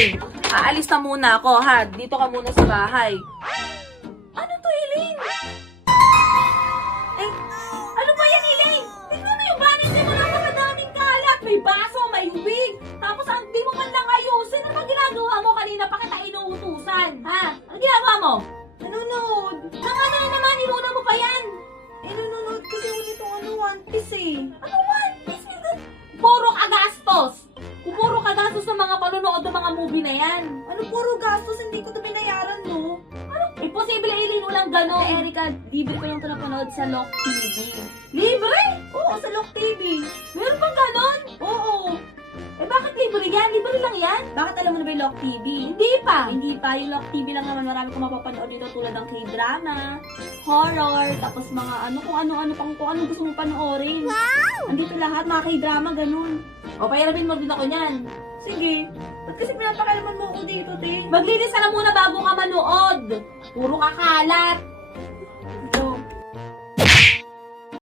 Okay, aalis na muna ako, ha? Dito ka muna sa bahay. Ano to, Elaine? Eh, ano ba yan, Elaine? Tignan mo yung vanity mo, napakadaming kalat. May baso, may wig. Tapos, ang di mo man lang ayusin. Ano ba ginagawa mo kanina? Pa kita inuutusan, ha? Ano ginagawa mo? Nanonood. Nang ano na naman, inuna mo pa yan. Nanonood kasi ulit itong One Piece eh. Ano One Piece? Puro kagastos. Kung puro kagastos ng mga panonood ng mga movie na yan. Ano puro gastos, hindi ko ito binayaran no? Imposible, Eileen, walang ganon. Erika, libre ko lang ito napanood sa Lock TV. Libre? Oo, sa Lock TV. Meron bang ganon? Oo. Eh bakit libre yan? Libre lang yan? Bakit alam mo na ba yung Lock TV? Hindi pa. Hindi pa, yung Lock TV lang naman marami kong mapapanood dito tulad ng K-drama, horror, tapos mga ano, kung ano-ano pang kung ano gusto mo panoorin. Wow! Andito lahat, mga K-drama, ganun. O, pahirapin mo din ako niyan. Sige, ba't kasi pinapakalaman mo ako dito, te? Maglinis ka na muna bago ka manood. Puro kakalat.